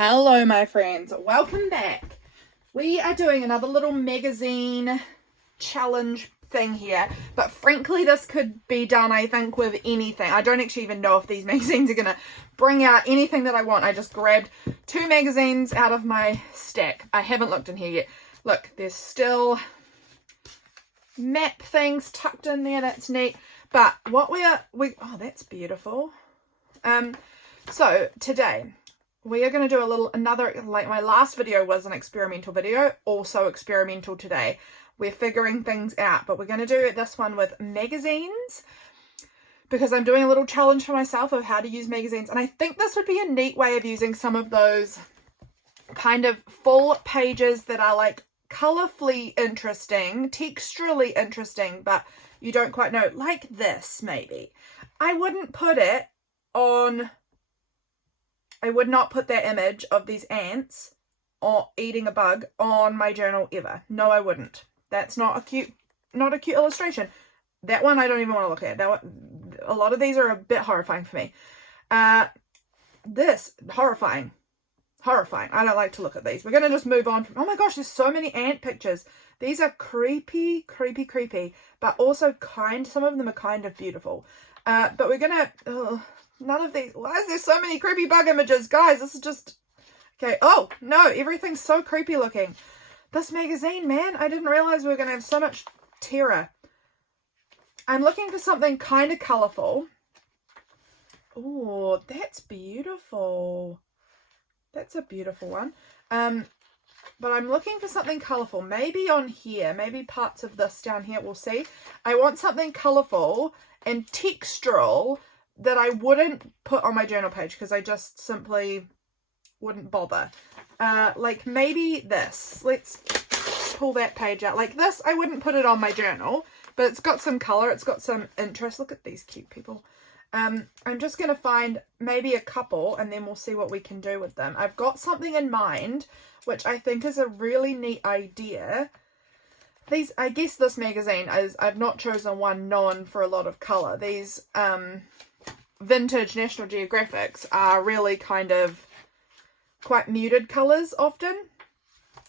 Hello my friends, welcome back. We are doing another little magazine challenge thing here, but frankly this could be done I think with anything. I don't actually even know if these magazines are gonna bring out anything that I want. I just grabbed two magazines out of my stack. I haven't looked in here yet. Look, there's still map things tucked in there, that's neat. But what oh, that's beautiful. So today we are going to do another, like my last video was an experimental video, also experimental today. We're figuring things out, but we're going to do this one with magazines because I'm doing a little challenge for myself of how to use magazines. And I think this would be a neat way of using some of those kind of full pages that are like colorfully interesting, texturally interesting, but you don't quite know, like this maybe. I would not put that image of these ants or eating a bug on my journal ever. No, I wouldn't. That's not a cute illustration. That one I don't even want to look at. That one, a lot of these are a bit horrifying for me. This, horrifying. Horrifying. I don't like to look at these. We're going to just move on. Oh my gosh, there's so many ant pictures. These are creepy, creepy, creepy, but also some of them are kind of beautiful. But we're going to, none of these, why is there so many creepy bug images? Guys, this is just, okay. Oh, no, everything's so creepy looking. This magazine, man, I didn't realize we were going to have so much terror. I'm looking for something kind of colorful. Oh, that's beautiful. That's a beautiful one. But I'm looking for something colorful. Maybe on here, maybe parts of this down here, we'll see. I want something colorful and textural that I wouldn't put on my journal page because I just simply wouldn't bother. Like maybe this. Let's pull that page out. Like this, I wouldn't put it on my journal, but it's got some color. It's got some interest. Look at these cute people. I'm just going to find maybe a couple and then we'll see what we can do with them. I've got something in mind, which I think is a really neat idea. I guess this magazine is, I've not chosen one known for a lot of color. These, vintage National Geographics are really kind of quite muted colors often.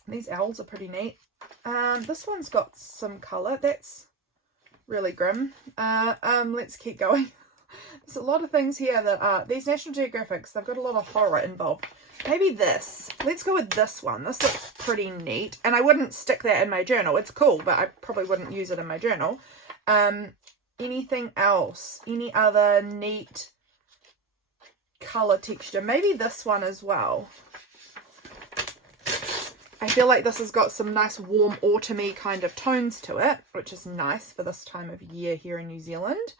These owls are pretty neat. This one's got some color. That's really grim. Let's keep going. There's a lot of things here that are, these National Geographics, they've got a lot of horror involved. Maybe this. Let's go with this one. This looks pretty neat. And I wouldn't stick that in my journal. It's cool, but I probably wouldn't use it in my journal. Anything else? Any other neat color texture? Maybe this one as well. I feel like this has got some nice warm autumny kind of tones to it, which is nice for this time of year here in New Zealand.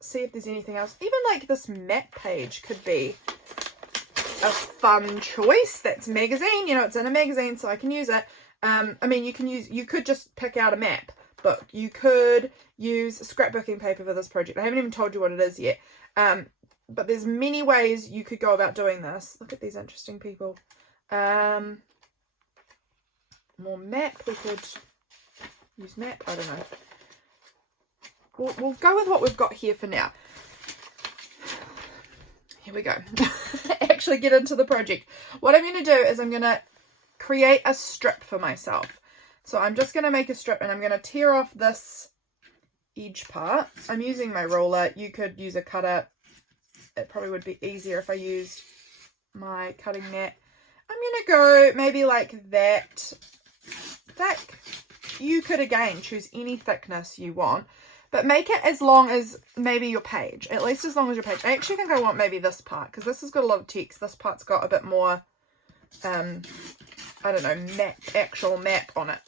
See if there's anything else. Even like this map page could be a fun choice. That's magazine, you know, it's in a magazine, so I can use it. I mean, you could just pick out a map book. You could use scrapbooking paper for this project. I haven't even told you what it is yet. But there's many ways you could go about doing this. Look at these interesting people. More map. We could use map. I don't know. We'll go with what we've got here for now. Here we go. Actually get into the project. What I'm going to do is I'm going to create a strip for myself. So I'm just going to make a strip and I'm going to tear off this edge part. I'm using my ruler. You could use a cutter. It probably would be easier if I used my cutting mat. I'm going to go maybe like that thick. You could again choose any thickness you want. But make it as long as maybe your page. At least as long as your page. I actually think I want maybe this part. Because this has got a lot of text. This part's got a bit more, I don't know, actual map on it.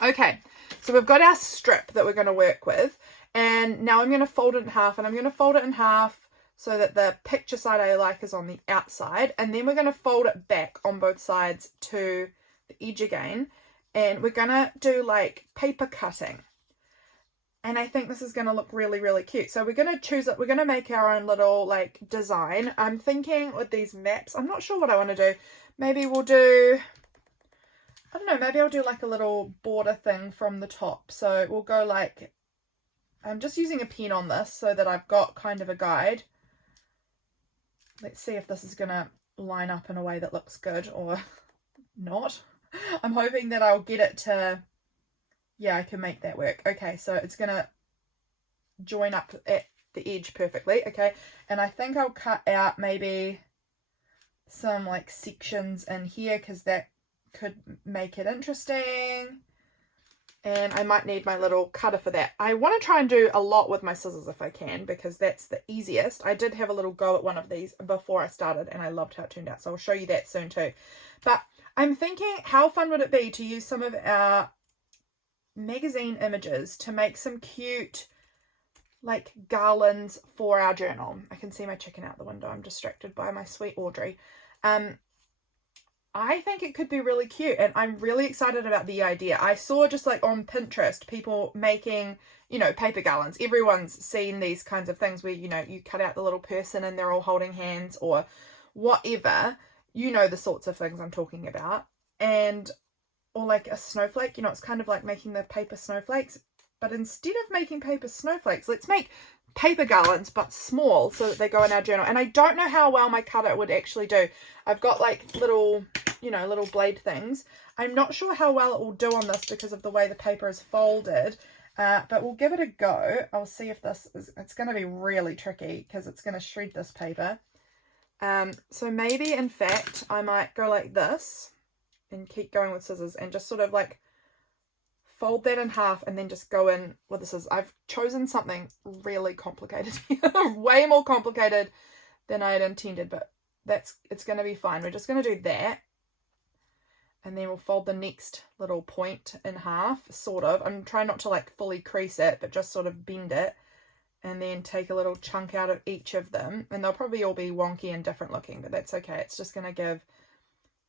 Okay. So we've got our strip that we're going to work with. And now I'm going to fold it in half. And I'm going to fold it in half so that the picture side I like is on the outside. And then we're going to fold it back on both sides to the edge again. And we're going to do like paper cutting. And I think this is going to look really, really cute. So we're going to choose it. We're going to make our own little like design. I'm thinking with these maps, I'm not sure what I want to do. Maybe we'll do, I don't know, maybe I'll do like a little border thing from the top. So we'll go like, I'm just using a pen on this so that I've got kind of a guide. Let's see if this is going to line up in a way that looks good or not. I'm hoping that I'll get it to, yeah, I can make that work. Okay, so it's going to join up at the edge perfectly. Okay, and I think I'll cut out maybe some like sections in here because that could make it interesting. And I might need my little cutter for that. I want to try and do a lot with my scissors if I can, because that's the easiest. I did have a little go at one of these before I started and I loved how it turned out. So I'll show you that soon too. But I'm thinking, how fun would it be to use some of our magazine images to make some cute like garlands for our journal. I can see my chicken out the window. I'm distracted by my sweet Audrey. I think it could be really cute, and I'm really excited about the idea. I saw just like on Pinterest people making, you know, paper garlands. Everyone's seen these kinds of things where, you know, you cut out the little person and they're all holding hands or whatever. You know the sorts of things I'm talking about. And or like a snowflake, you know, it's kind of like making the paper snowflakes. But instead of making paper snowflakes, let's make paper garlands, but small, so that they go in our journal. And I don't know how well my cutter would actually do. I've got like little, you know, little blade things. I'm not sure how well it will do on this because of the way the paper is folded, but we'll give it a go. I'll see if this is, it's going to be really tricky because it's going to shred this paper. So maybe in fact I might go like this and keep going with scissors and just sort of like fold that in half and then just go in with the scissors. I've chosen something really complicated, way more complicated than I had intended, but it's going to be fine. We're just going to do that, and then we'll fold the next little point in half, sort of. I'm trying not to like fully crease it, but just sort of bend it, and then take a little chunk out of each of them, and they'll probably all be wonky and different looking, but that's okay. It's just going to give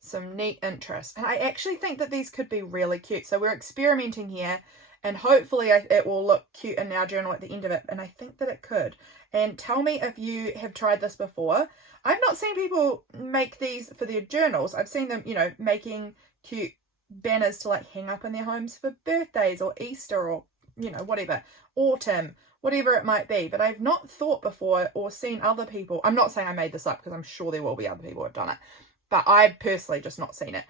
some neat interest, and I actually think that these could be really cute. So we're experimenting here, and hopefully it will look cute in our journal at the end of it, and I think that it could. And tell me if you have tried this before. I've not seen people make these for their journals. I've seen them, you know, making cute banners to like hang up in their homes for birthdays or Easter or, you know, whatever, autumn, whatever it might be. But I've not thought before or seen other people. I'm not saying I made this up, because I'm sure there will be other people who have done it, but I've personally just not seen it,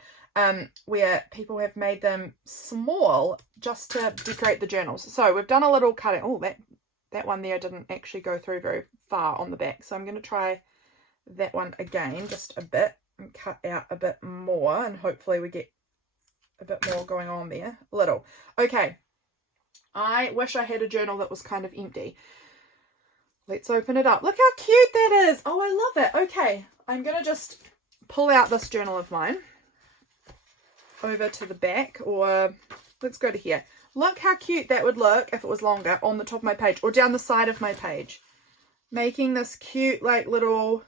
where people have made them small just to decorate the journals. So we've done a little cutting. Oh, that one there didn't actually go through very far on the back. So I'm going to try that one again, just a bit, and cut out a bit more, and hopefully we get a bit more going on there. A little. Okay. I wish I had a journal that was kind of empty. Let's open it up. Look how cute that is. Oh, I love it. Okay. I'm going to just pull out this journal of mine over to the back, or let's go to here. Look how cute that would look if it was longer on the top of my page or down the side of my page, making this cute like little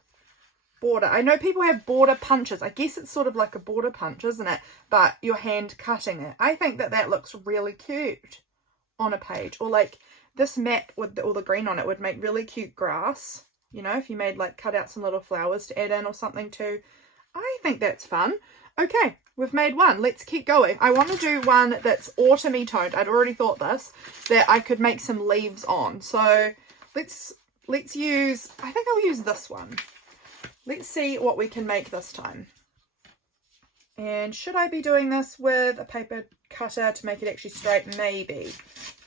border. I know people have border punches. I guess it's sort of like a border punch, isn't it? But you're hand cutting it. I think that that looks really cute on a page. Or like this map with all the green on it would make really cute grass. You know, if you made like cut out some little flowers to add in or something too. I think that's fun. Okay, we've made one. Let's keep going. I want to do one that's autumny toned. I'd already thought this, that I could make some leaves on. So let's use, I think I'll use this one. Let's see what we can make this time. And should I be doing this with a paper cutter to make it actually straight? Maybe.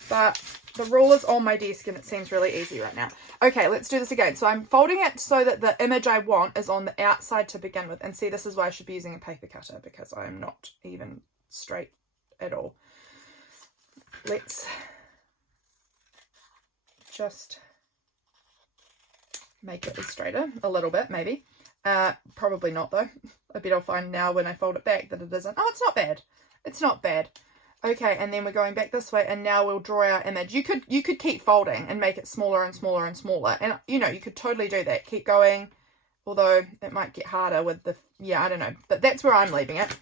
But the ruler's on my desk and it seems really easy right now. Okay, let's do this again. So I'm folding it so that the image I want is on the outside to begin with. And see, this is why I should be using a paper cutter, because I'm not even straight at all. Let's just make it straighter a little bit, maybe. Probably not though. I bet I'll find now when I fold it back that it isn't. Oh, it's not bad. It's not bad. Okay, and then we're going back this way, and now we'll draw our image. You could keep folding and make it smaller and smaller and smaller, and you know, you could totally do that. Keep going, although it might get harder with the, yeah, I don't know, but that's where I'm leaving it.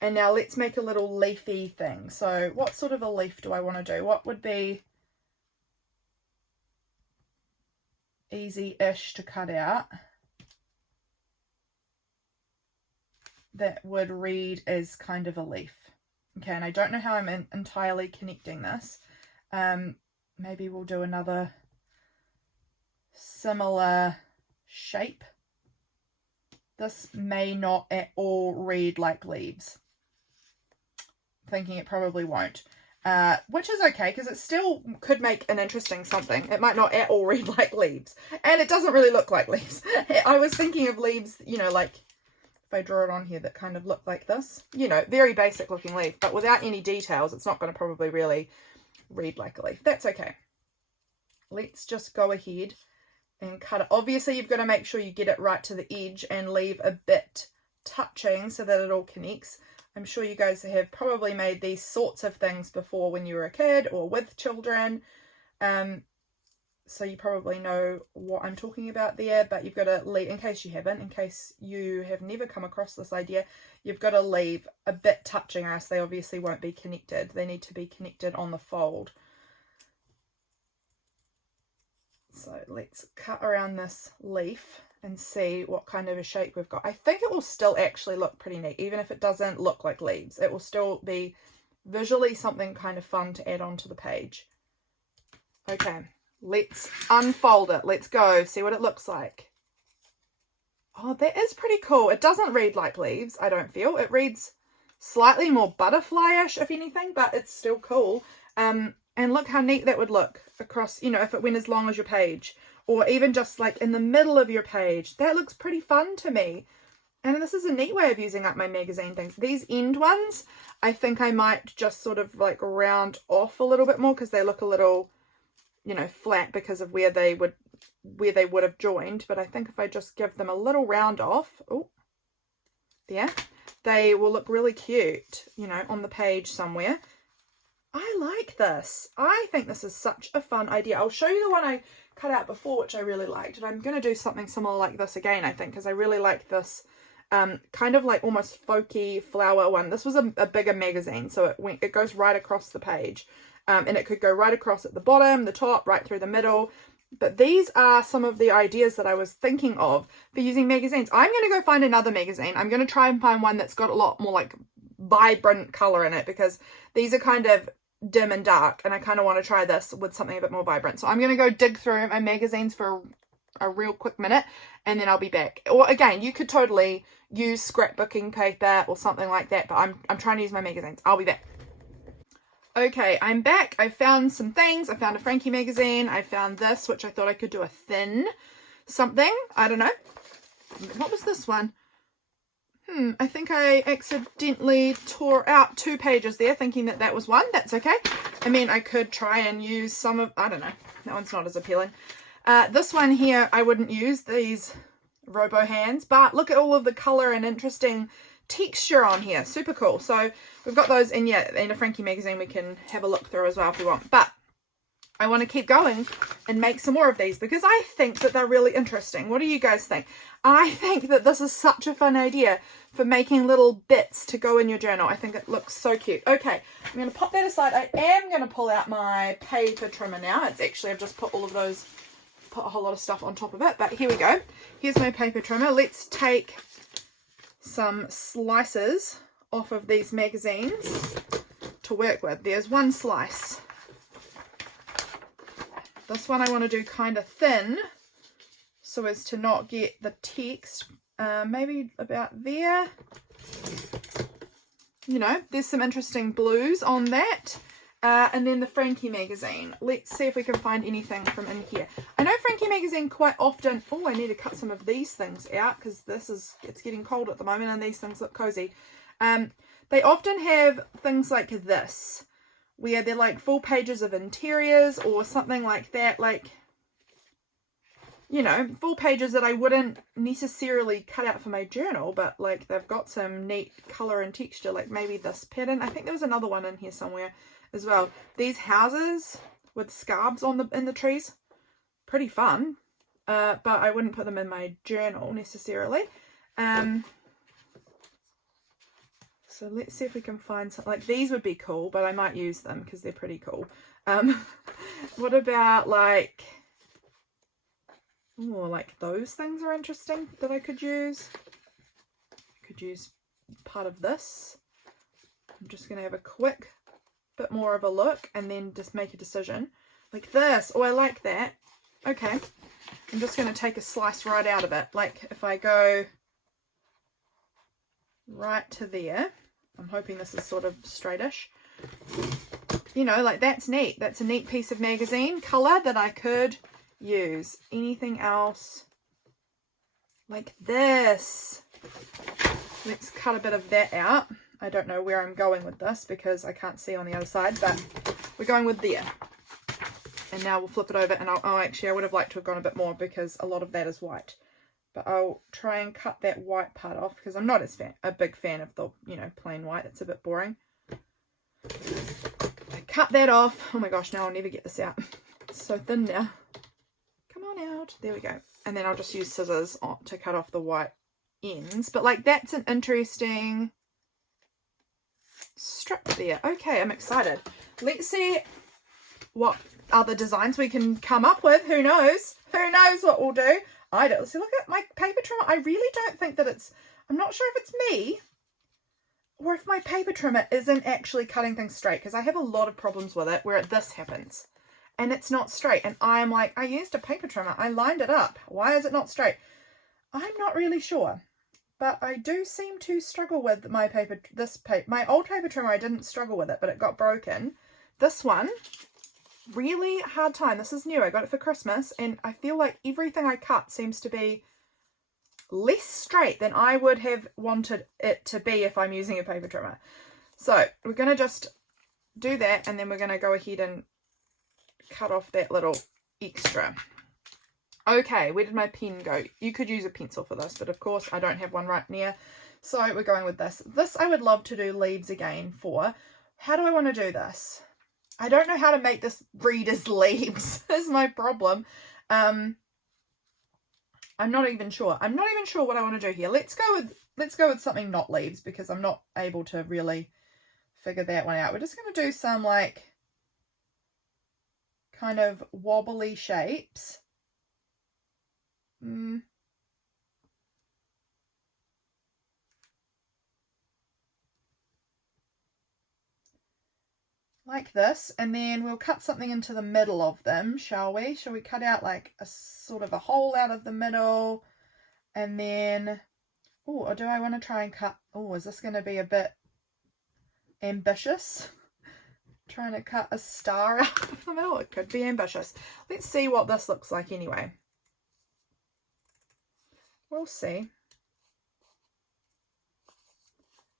And now let's make a little leafy thing. So what sort of a leaf do I want to do? What would be easy-ish to cut out that would read as kind of a leaf? Okay, and I don't know how I'm entirely connecting this. Maybe we'll do another similar shape this may not at all read like leaves. Thinking it probably won't. Which is okay, because it still could make an interesting something. It might not at all read like leaves. And it doesn't really look like leaves. I was thinking of leaves, you know, like if I draw it on here that kind of look like this. You know, very basic looking leaf. But without any details, it's not going to probably really read like a leaf. That's okay. Let's just go ahead and cut it. Obviously, you've got to make sure you get it right to the edge and leave a bit touching so that it all connects. I'm sure you guys have probably made these sorts of things before when you were a kid or with children. So you probably know what I'm talking about there, but you've got to leave, in case you haven't, in case you have never come across this idea, you've got to leave a bit touching, or else they obviously won't be connected. They need to be connected on the fold. So let's cut around this leaf and see what kind of a shape we've got. I think it will still actually look pretty neat, even if it doesn't look like leaves. It will still be visually something kind of fun to add onto the page. Okay, let's unfold it. Let's go see what it looks like. Oh, that is pretty cool. It doesn't read like leaves, I don't feel. It reads slightly more butterfly-ish, if anything, but it's still cool. And look how neat that would look across, you know, if it went as long as your page. Or even just like in the middle of your page. That looks pretty fun to me. And this is a neat way of using up my magazine things. These end ones, I think I might just sort of like round off a little bit more, because they look a little, you know, flat because of where they would have joined. But I think if I just give them a little round off, oh, there, they will look really cute, you know, on the page somewhere. I like this. I think this is such a fun idea. I'll show you the one I cut out before, which I really liked, and I'm going to do something similar like this again, I think, because I really like this kind of like almost folky flower one. This was a bigger magazine, so it goes right across the page, and it could go right across at the bottom, the top, right through the middle. But these are some of the ideas that I was thinking of for using magazines. I'm going to go find another magazine. I'm going to try and find one that's got a lot more like vibrant color in it, because these are kind of dim and dark, and I kind of want to try this with something a bit more vibrant. So I'm going to go dig through my magazines for a real quick minute, and then I'll be back. Or again, you could totally use scrapbooking paper or something like that, but I'm trying to use my magazines. I'll be back. Okay, I'm back. I found some things. I found a Frankie magazine. I found this, which I thought I could do a thin something. I don't know. What was this one? I think I accidentally tore out 2 pages there, thinking that that was one. That's okay. I mean, I could try and use some of, I don't know. That one's not as appealing. This one here, I wouldn't use these robo hands, but look at all of the color and interesting texture on here. Super cool. So we've got those in, yeah, in a Frankie magazine we can have a look through as well if we want. But I want to keep going and make some more of these, because I think that they're really interesting. What do you guys think? I think that this is such a fun idea for making little bits to go in your journal. I think it looks so cute. Okay, I'm going to pop that aside. I am going to pull out my paper trimmer now. It's actually, I've just put all of those, put a whole lot of stuff on top of it. But here we go. Here's my paper trimmer. Let's take some slices off of these magazines to work with. There's one slice. This one I want to do kind of thin, so as to not get the text, maybe about there. You know, there's some interesting blues on that. And then the Frankie magazine. Let's see if we can find anything from in here. I know Frankie magazine quite often, oh, I need to cut some of these things out, because it's getting cold at the moment and these things look cozy. They often have things like this, where they're like full pages of interiors or something like that, like, you know, full pages that I wouldn't necessarily cut out for my journal, but like they've got some neat color and texture, like maybe this pattern. I think there was another one in here somewhere as well. These houses with scarves on in the trees, pretty fun, but I wouldn't put them in my journal necessarily. So let's see if we can find something like these. Would be cool, but I might use them because they're pretty cool. What about like, oh, like those things are interesting that I could use. I could use part of this. I'm just going to have a quick bit more of a look and then just make a decision. Like this. Oh, I like that. Okay. I'm just going to take a slice right out of it. Like if I go right to there. I'm hoping this is sort of straightish. You know, like that's neat. That's a neat piece of magazine colour that I could use. Anything else like this? Let's cut a bit of that out. I don't know where I'm going with this because I can't see on the other side, but we're going with there. And now we'll flip it over, and actually I would have liked to have gone a bit more because a lot of that is white. But I'll try and cut that white part off because I'm not a big fan of the, you know, plain white. It's a bit boring. I cut that off. Oh my gosh, now I'll never get this out. It's so thin now. Come on out. There we go. And then I'll just use scissors to cut off the white ends. But like that's an interesting strip there. Okay, I'm excited. Let's see what other designs we can come up with. Who knows? Who knows what we'll do? I don't. See, look at my paper trimmer. I really don't think that it's, I'm not sure if it's me or if my paper trimmer isn't actually cutting things straight, because I have a lot of problems with it where this happens and it's not straight. And I'm like, I used a paper trimmer. I lined it up. Why is it not straight? I'm not really sure. But I do seem to struggle with my my old paper trimmer. I didn't struggle with it, but it got broken. This one, really hard time. This is new. I got it for Christmas, and I feel like everything I cut seems to be less straight than I would have wanted it to be if I'm using a paper trimmer. So we're going to just do that, and then we're going to go ahead and cut off that little extra. Okay, where did my pen go? You could use a pencil for this, but of course I don't have one right near. So we're going with this. This I would love to do leaves again for. How do I want to do this? I don't know how to make this read as leaves is my problem. I'm not even sure. I'm not even sure what I want to do here. Let's go with something not leaves because I'm not able to really figure that one out. We're just going to do some like kind of wobbly shapes. Like this, and then we'll cut something into the middle of them, shall we? Shall we cut out like a sort of a hole out of the middle, and then, oh, or do I want to try and cut, oh, is this going to be a bit ambitious? Trying to cut a star out of the middle? It could be ambitious. Let's see what this looks like anyway. We'll see.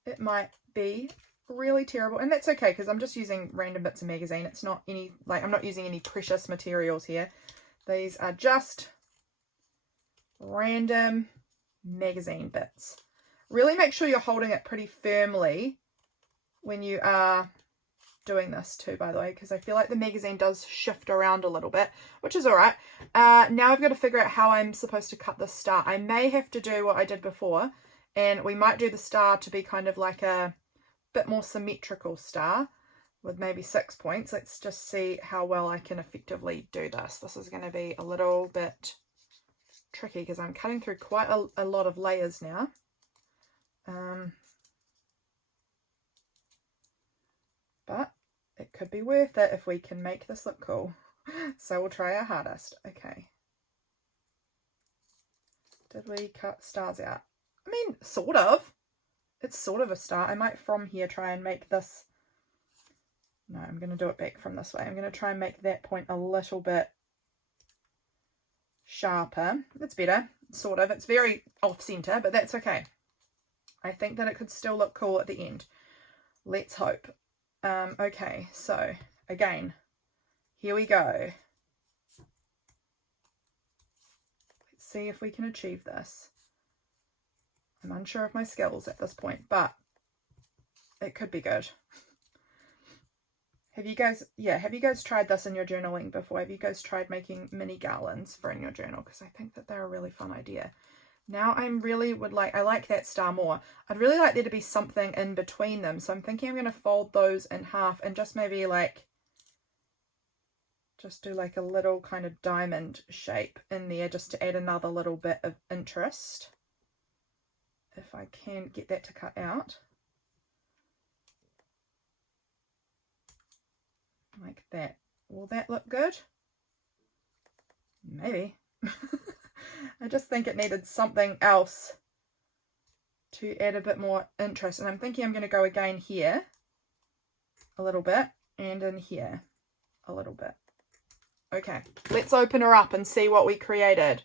It might be really terrible, and that's okay because I'm just using random bits of magazine. It's not any, like, I'm not using any precious materials here. These are just random magazine bits. Really make sure you're holding it pretty firmly when you are doing this too, by the way, because I feel like the magazine does shift around a little bit, which is all right. Now I've got to figure out how I'm supposed to cut the star. I may have to do what I did before, and we might do the star to be kind of like a bit more symmetrical star with maybe 6 points. Let's just see how well I can effectively do this. This is going to be a little bit tricky because I'm cutting through quite a lot of layers now. But it could be worth it if we can make this look cool. So we'll try our hardest. Okay. Did we cut stars out? I mean, sort of. It's sort of a star. I might from here try and make this. No, I'm going to do it back from this way. I'm going to try and make that point a little bit sharper. It's better, sort of. It's very off center, but that's okay. I think that it could still look cool at the end. Let's hope. Okay, so again, here we go. Let's see if we can achieve this. I'm unsure of my skills at this point, but it could be good. Have you guys tried this in your journaling before? Have you guys tried making mini garlands for in your journal? Because I think that they're a really fun idea. Now I like that star more. I'd really like there to be something in between them. So I'm thinking I'm going to fold those in half and just maybe like, just do like a little kind of diamond shape in there just to add another little bit of interest. If I can get that to cut out. Like that. Will that look good? Maybe. I just think it needed something else to add a bit more interest. And I'm thinking I'm going to go again here a little bit and in here a little bit. Okay, let's open her up and see what we created.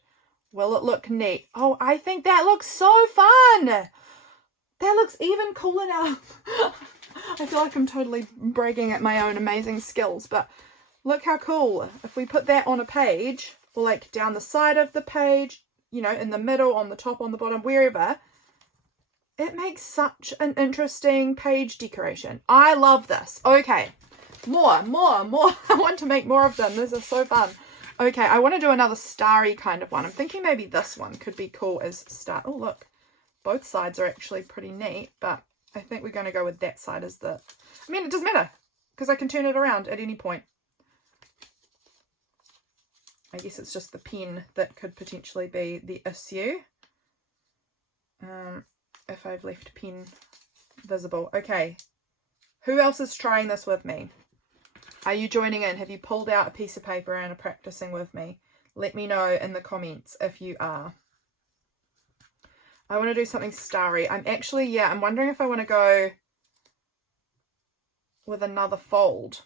Will it look neat? Oh, I think that looks so fun. That looks even cooler now. I feel like I'm totally bragging at my own amazing skills, but look how cool. If we put that on a page, or like down the side of the page, you know, in the middle, on the top, on the bottom, wherever, it makes such an interesting page decoration. I love this. Okay, more. I want to make more of them. These are so fun. Okay, I want to do another starry kind of one. I'm thinking maybe this one could be cool as star. Oh, look. Both sides are actually pretty neat, but I think we're going to go with that side as the... I mean, it doesn't matter, because I can turn it around at any point. I guess it's just the pen that could potentially be the issue. If I've left pen visible. Okay. Who else is trying this with me? Are you joining in? Have you pulled out a piece of paper and are practicing with me? Let me know in the comments if you are. I want to do something starry. I'm wondering if I want to go with another fold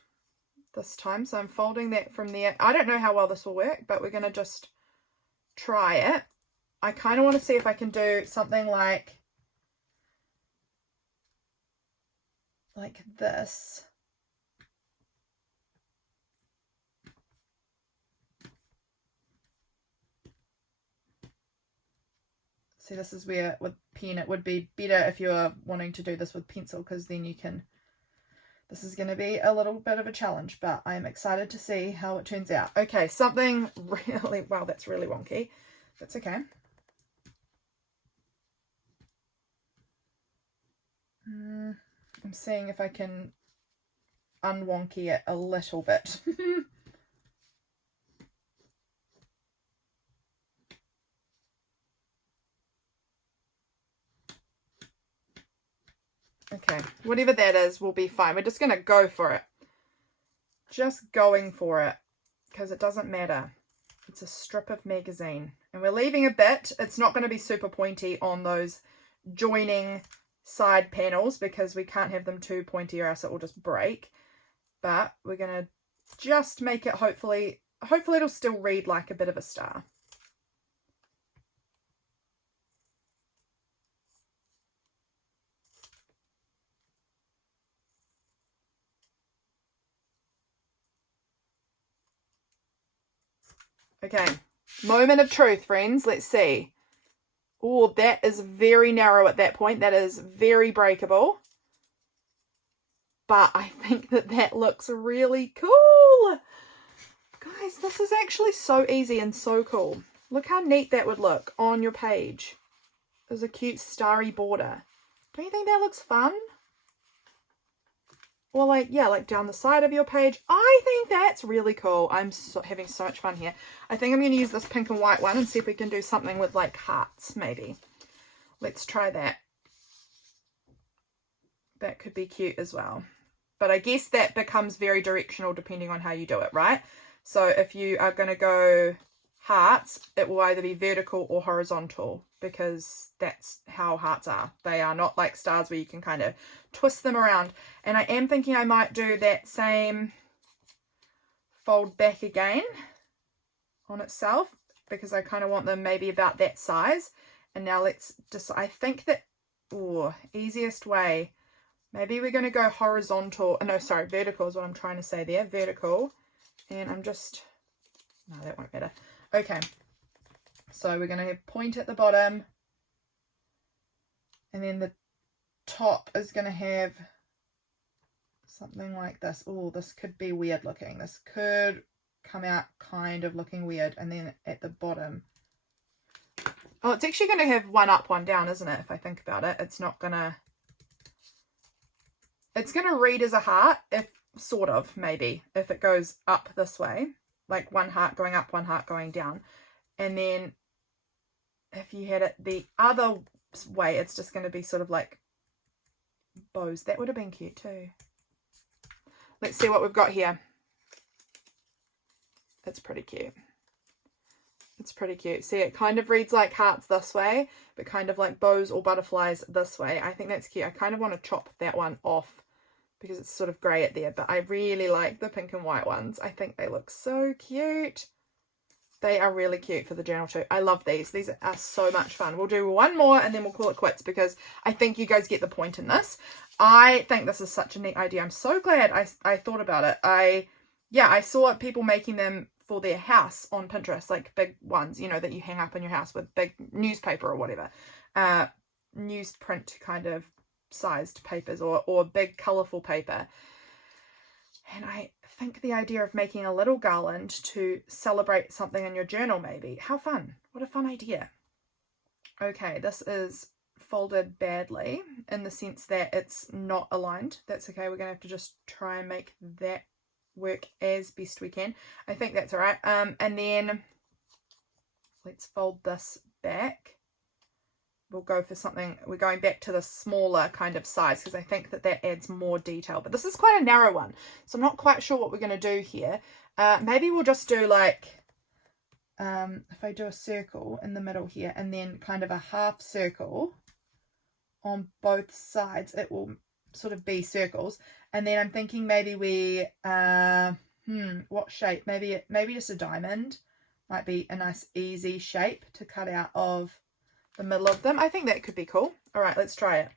this time. So I'm folding that from there. I don't know how well this will work, but we're going to just try it. I kind of want to see if I can do something like this. See, this is where with pen it would be better if you're wanting to do this with pencil, because then you can, this is going to be a little bit of a challenge, but I'm excited to see how it turns out. Okay, something really, wow, that's really wonky. That's okay. I'm seeing if I can unwonky it a little bit. Okay, whatever that is will be fine. We're just going to go for it. Just going for it, because it doesn't matter. It's a strip of magazine. And we're leaving a bit. It's not going to be super pointy on those joining side panels, because we can't have them too pointy or else it will just break. But we're going to just make it, hopefully it'll still read like a bit of a star. Okay, moment of truth, friends. Let's see. Oh, that is very narrow at that point. That is very breakable. But I think that looks really cool. Guys, this is actually so easy and so cool. Look how neat that would look on your page. There's a cute starry border. Don't you think that looks fun? Or like, yeah, like down the side of your page. I think that's really cool. I'm having so much fun here. I think I'm going to use this pink and white one and see if we can do something with like hearts, maybe. Let's try that. That could be cute as well. But I guess that becomes very directional depending on how you do it, right? So if you are going to go hearts, it will either be vertical or horizontal, because that's how hearts are. They are not like stars where you can kind of twist them around. And I am thinking I might do that same fold back again on itself, because I kind of want them maybe about that size. And now let's just, I think that, easiest way, maybe we're going to go horizontal. No, sorry, vertical is what I'm trying to say there. Vertical. And I'm just, no, that won't matter. Okay. So we're going to have point at the bottom. And then the top is going to have something like this. Oh, this could be weird looking. This could come out kind of looking weird. And then at the bottom. Oh, it's actually going to have one up, one down, isn't it? If I think about it. It's not going to... It's going to read as a heart, if sort of, maybe, if it goes up this way. Like one heart going up, one heart going down. And then if you had it the other way, it's just going to be sort of like bows. That would have been cute too. Let's see what we've got here. It's pretty cute. It's pretty cute. See, it kind of reads like hearts this way, but kind of like bows or butterflies this way. I think that's cute. I kind of want to chop that one off because it's sort of grey at there, but I really like the pink and white ones. I think they look so cute. They are really cute for the journal too. I love these. These are so much fun. We'll do one more and then we'll call it quits because I think you guys get the point in this. I think this is such a neat idea. I'm so glad I thought about it. I saw people making them for their house on Pinterest, like big ones, you know, that you hang up in your house with big newspaper or whatever, newsprint kind of sized papers or big colourful paper. And I think the idea of making a little garland to celebrate something in your journal, maybe. How fun. What a fun idea. Okay, this is folded badly in the sense that it's not aligned. That's okay. We're going to have to just try and make that work as best we can. I think that's all right. And then let's fold this back. We'll go for something, we're going back to the smaller kind of size because I think that adds more detail, but this is quite a narrow one, so I'm not quite sure what we're going to do here. Maybe we'll just do like, if I do a circle in the middle here and then kind of a half circle on both sides, it will sort of be circles. And then I'm thinking maybe we, what shape? Maybe just a diamond might be a nice easy shape to cut out of the middle of them. I think that could be cool. All right, let's try it.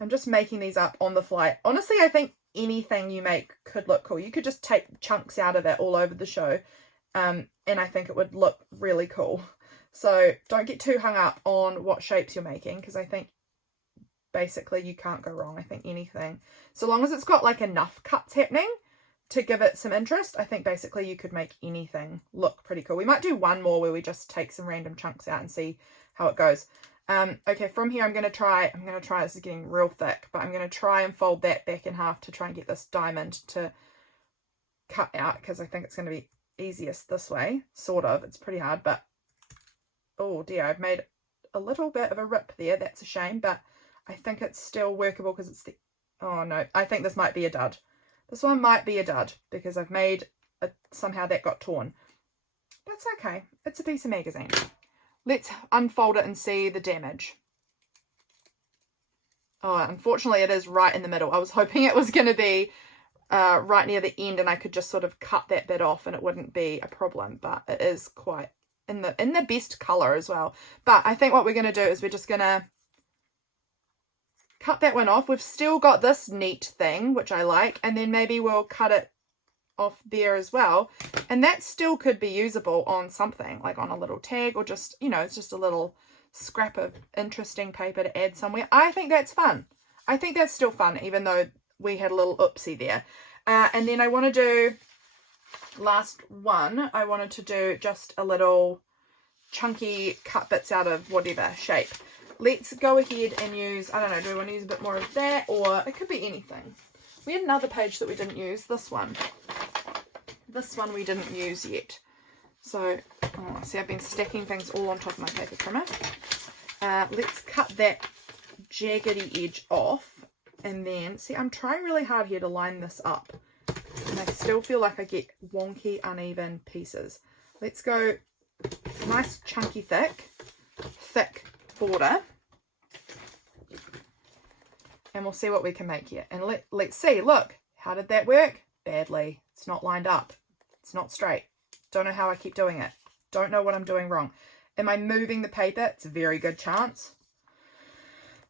I'm just making these up on the fly. Honestly, I think anything you make could look cool. You could just take chunks out of it all over the show, and I think it would look really cool. So don't get too hung up on what shapes you're making because I think basically you can't go wrong. I think anything, so long as it's got like enough cuts happening to give it some interest, I think basically you could make anything look pretty cool. We might do one more where we just take some random chunks out and see how it goes. Okay, from here I'm going to try, this is getting real thick, but I'm going to try and fold that back in half to try and get this diamond to cut out because I think it's going to be easiest this way, sort of. It's pretty hard, but oh dear, I've made a little bit of a rip there. That's a shame, but I think it's still workable because it's the, oh no, I think this might be a dud. This one might be a dud because I've made somehow that got torn. That's okay. It's a piece of magazine. Let's unfold it and see the damage. Oh, unfortunately it is right in the middle. I was hoping it was going to be right near the end and I could just sort of cut that bit off and it wouldn't be a problem, but it is quite in the best color as well. But I think what we're going to do is we're just going to cut that one off. We've still got this neat thing, which I like, and then maybe we'll cut it off there as well. And that still could be usable on something, like on a little tag or just, you know, it's just a little scrap of interesting paper to add somewhere. I think that's fun. I think that's still fun, even though we had a little oopsie there. And then I want to do, last one, I wanted to do just a little chunky cut bits out of whatever shape. Let's go ahead and use, I don't know, do we want to use a bit more of that, or it could be anything. We had another page that we didn't use, this one. This one we didn't use yet. So, oh, see, I've been stacking things all on top of my paper trimmer. Let's cut that jaggedy edge off. And then, see, I'm trying really hard here to line this up. And I still feel like I get wonky, uneven pieces. Let's go nice, chunky, thick border. And we'll see what we can make here. And let's see, look, how did that work? Badly. It's not lined up. It's not straight. Don't know how I keep doing it. Don't know what I'm doing wrong. Am I moving the paper? It's a very good chance.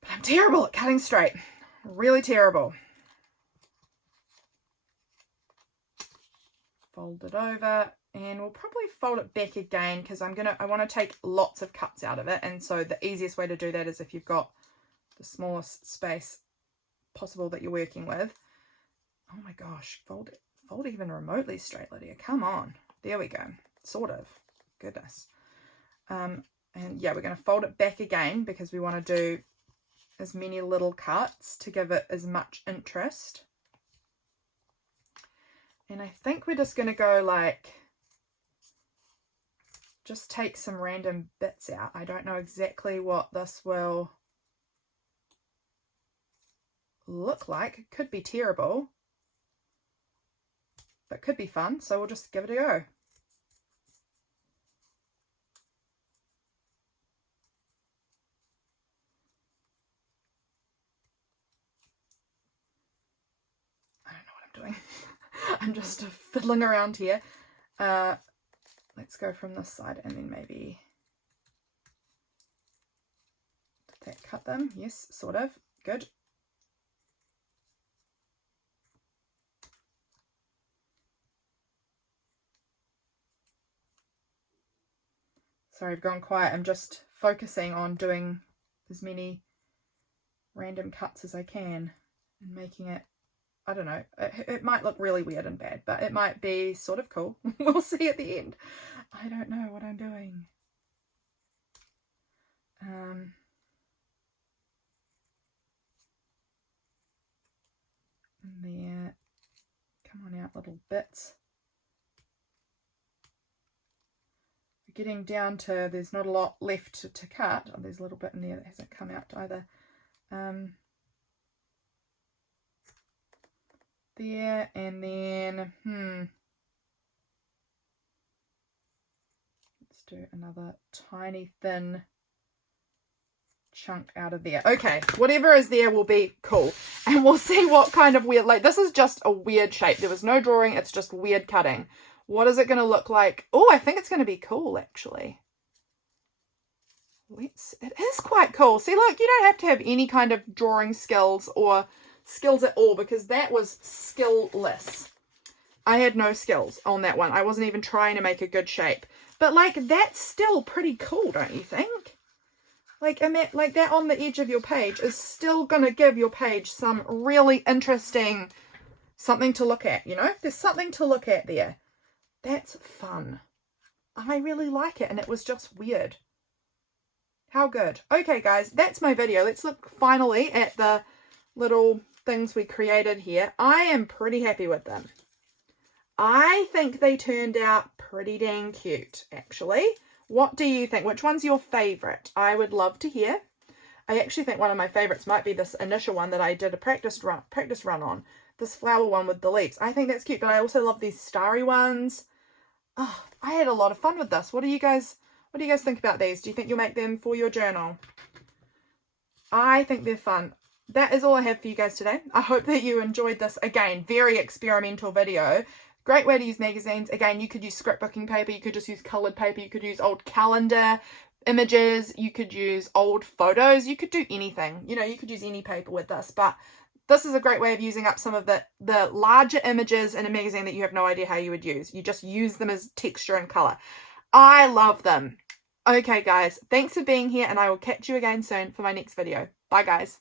But I'm terrible at cutting straight. Really terrible. Fold it over. And we'll probably fold it back again because I want to take lots of cuts out of it. And so the easiest way to do that is if you've got the smallest space possible that you're working with. Oh my gosh, fold even remotely straight, Lydia. Come on. There we go. Sort of. Goodness. And yeah, we're going to fold it back again because we want to do as many little cuts to give it as much interest. And I think we're just going to go like, just take some random bits out. I don't know exactly what this will look like. It could be terrible, but could be fun. So we'll just give it a go. doing. I'm just fiddling around here. Let's go from this side and then maybe... Did that cut them? Yes, sort of. Good. Sorry, I've gone quiet. I'm just focusing on doing as many random cuts as I can and making it, I don't know, it might look really weird and bad, but it might be sort of cool. We'll see at the end. I don't know what I'm doing. There, come on out little bits. We're getting down to, there's not a lot left to cut. Oh, there's a little bit in there that hasn't come out either. There, and then, let's do another tiny thin chunk out of there. Okay, whatever is there will be cool, and we'll see what kind of weird, like this is just a weird shape. There was no drawing, it's just weird cutting. What is it going to look like? Oh, I think it's going to be cool actually. It is quite cool. See, look, you don't have to have any kind of drawing skills or skills at all, because that was skill-less. I had no skills on that one. I wasn't even trying to make a good shape, but like that's still pretty cool, don't you think? Like, like that on the edge of your page is still going to give your page some really interesting something to look at, you know? There's something to look at there. That's fun. I really like it, and it was just weird. How good. Okay, guys, that's my video. Let's look finally at the little things we created here. I am pretty happy with them. I think they turned out pretty dang cute, actually. What do you think? Which one's your favorite? I would love to hear. I actually think one of my favorites might be this initial one that I did a practice run on. This flower one with the leaves. I think that's cute, but I also love these starry ones. Oh, I had a lot of fun with this. What do you guys think about these? Do you think you'll make them for your journal? I think they're fun. That is all I have for you guys today. I hope that you enjoyed this. Again, very experimental video. Great way to use magazines. Again, you could use scrapbooking paper. You could just use colored paper. You could use old calendar images. You could use old photos. You could do anything. You know, you could use any paper with this. But this is a great way of using up some of the larger images in a magazine that you have no idea how you would use. You just use them as texture and color. I love them. Okay, guys. Thanks for being here, and I will catch you again soon for my next video. Bye, guys.